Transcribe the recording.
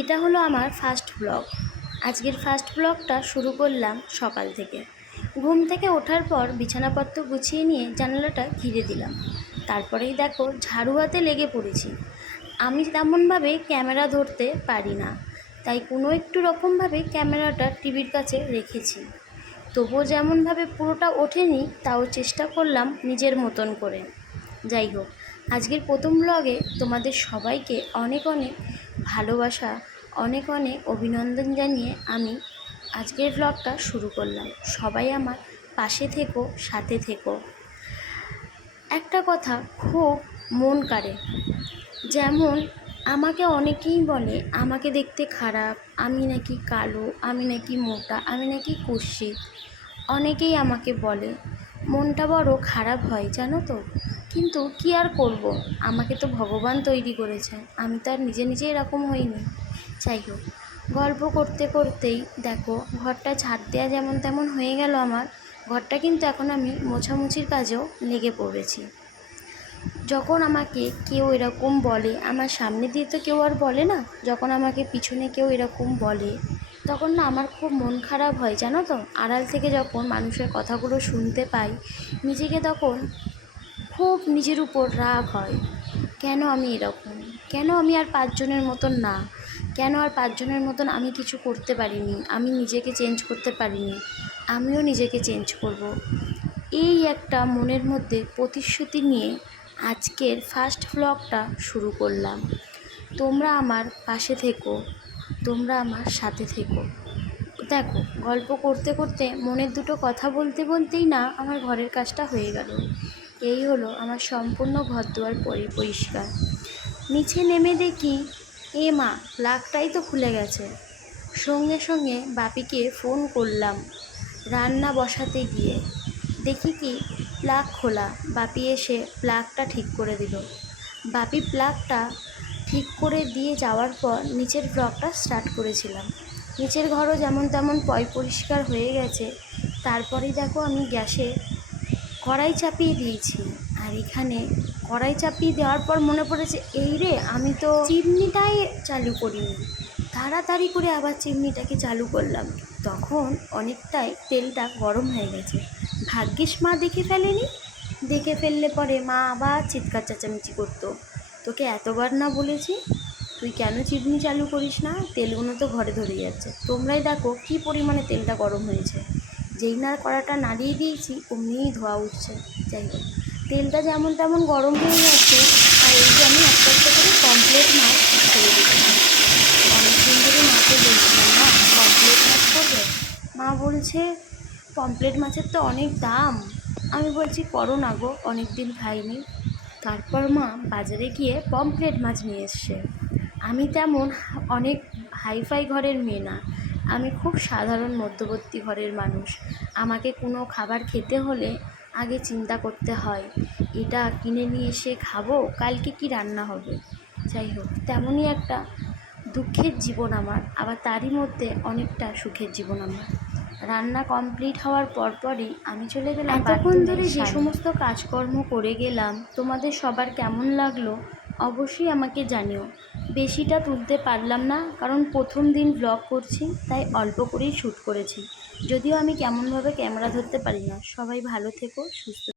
এটা হলো আমার ফার্স্ট ব্লগ। আজকের ফার্স্ট ব্লগটা শুরু করলাম সকাল থেকে। ঘুম থেকে ওঠার পর বিছানাপত্র গুছিয়ে নিয়ে জানালাটা ঘিরে দিলাম। তারপরেই দেখো ঝাড়ু হাতে লেগে পড়েছি। আমি তেমনভাবে ক্যামেরা ধরতে পারি না, তাই কোনো একটু রকমভাবে ক্যামেরাটা টিভির কাছে রেখেছি। তবুও যেমনভাবে পুরোটা ওঠেনি, তাও চেষ্টা করলাম নিজের মতন করে। যাই হোক, আজকের প্রথম ব্লগে তোমাদের সবাইকে অনেক অনেক ভালোবাসা, অনেক অনেক অভিনন্দন জানিয়ে আমি আজকের ব্লগটা শুরু করলাম। সবাই আমার পাশে থেকো, সাথে থেকো। একটা কথা খুব মন কাড়ে, যেমন আমাকে অনেকেই বলে আমাকে দেখতে খারাপ, আমি নাকি কালো, আমি নাকি মোটা, আমি নাকি কুৎসিত। অনেকেই আমাকে বলে, মনটা বড় খারাপ হয় জানো তো। কিন্তু কি আর করব, আমাকে তো ভগবান তৈরি করেছে, আমি তো আর নিজে নিজে এরকম হইনি। যাই হোক, গল্প করতে করতেই দেখো ঘরটা ঝাড় দেওয়া যেমন তেমন হয়ে গেল আমার। ঘরটা কিন্তু এখন আমি মোছামুছির কাজেও লেগে পড়েছি। যখন আমাকে কেউ এরকম বলে, আমার সামনে দিয়ে তো কেউ আর বলে না, যখন আমাকে পিছনে কেউ এরকম বলে, তখন না আমার খুব মন খারাপ হয় জানো তো। আড়াল থেকে যখন মানুষের কথাগুলো শুনতে পাই, নিজেকে তখন খুব নিজের উপর রাগ হয়। কেন আমি এরকম, কেন আমি আর পাঁচজনের মতন না, কেন আর পাঁচজনের মতন আমি কিছু করতে পারিনি, আমি নিজেকে চেঞ্জ করতে পারিনি, আমিও নিজেকে চেঞ্জ করব। এই একটা মনের মধ্যে প্রতিশ্রুতি নিয়ে আজকের ফার্স্ট ব্লগটা শুরু করলাম। তোমরা আমার পাশে থেকো, তোমরা আমার সাথে থেকো। দেখো, গল্প করতে করতে মনের দুটো কথা বলতে বলতেই না আমার ঘরের কাজটা হয়ে গেল। এই হলো আমার সম্পূর্ণ ঘরদুয়ার পরিষ্কার। নিচে নেমে দেখি, এ মা, প্লাগটাই তো খুলে গেছে। সঙ্গে সঙ্গে বাপিকে ফোন করলাম রান্না বসাতে গিয়ে। দেখি কি প্লাগ খোলা। বাপি এসে প্লাগটা ঠিক করে দিল। বাপি প্লাগটা ঠিক করে দিয়ে যাওয়ার পর নিচের ব্লগটা স্টার্ট করেছিলাম। নিচের ঘরও যেমন তেমন পরিষ্কার হয়ে গেছে। তারপরেই দেখো আমি গ্যাসে কড়াই চাপিয়ে দিয়েছি। আর এখানে কড়াই চাপিয়ে দেওয়ার পর মনে পড়েছে, এই রে, আমি তো চিমনিটাই চালু করিনি। তাড়াতাড়ি করে আবার চিমনিটাকে চালু করলাম। তখন অনেকটাই তেলটা গরম হয়ে গেছে। ভাগ্যিস মা দেখে ফেলেনি। দেখে ফেললে পরে মা আবার চিৎকার চেঁচামেচি করতো, তোকে এতবার না বলেছি, তুই কেন চিমনি চালু করিস না, তেলগুলো তো ঘরে ধরে যাচ্ছে। তোমরাই দেখো কী পরিমাণে তেলটা গরম হয়েছে। যেই না কড়াটা নাড়িয়ে দিয়েছি অমনিই ধোয়া উঠছে। যাই হোক, তেলটা যেমন তেমন গরম হয়ে গেছে। আর এই যে আমি একটা একটা করে পমফ্রেট মাছ ছেড়ে দিচ্ছি। অনেক দিন ধরে মাকে বলছিলাম, মা পমফ্রেট মাছ করবে। মা বলছে পমফ্রেট মাছের তো অনেক দাম। আমি বলছি করো না গো, অনেক দিন খাইনি। তারপর মা বাজারে গিয়ে পমফ্রেট মাছ নিয়ে এসছে। আমি তেমন অনেক হাইফাই ঘরের মেয়ে না, আমি খুব সাধারণ মধ্যবর্তী ঘরের মানুষ। আমাকে কোনো খাবার খেতে হলে আগে চিন্তা করতে হয়, এটা কিনে নিয়ে এসে খাবো, কালকে কি রান্না হবে। যাই হোক, তেমনই একটা দুঃখের জীবন আমার, আবার তারই মধ্যে অনেকটা সুখের জীবন আমার। রান্না কমপ্লিট হওয়ার পরপরই আমি চলে গেলাম। এতক্ষণ ধরে যে সমস্ত কাজকর্ম করে গেলাম, তোমাদের সবার কেমন লাগলো অবশ্যই আমাকে জানিও। বেশিটা তুলতে পারলাম না, কারণ প্রথম দিন ব্লগ করছি, তাই অল্প করেই শ্যুট করেছি। যদিও আমি কেমনভাবে ক্যামেরা ধরতে পারি না। সবাই ভালো থেকো, সুস্থ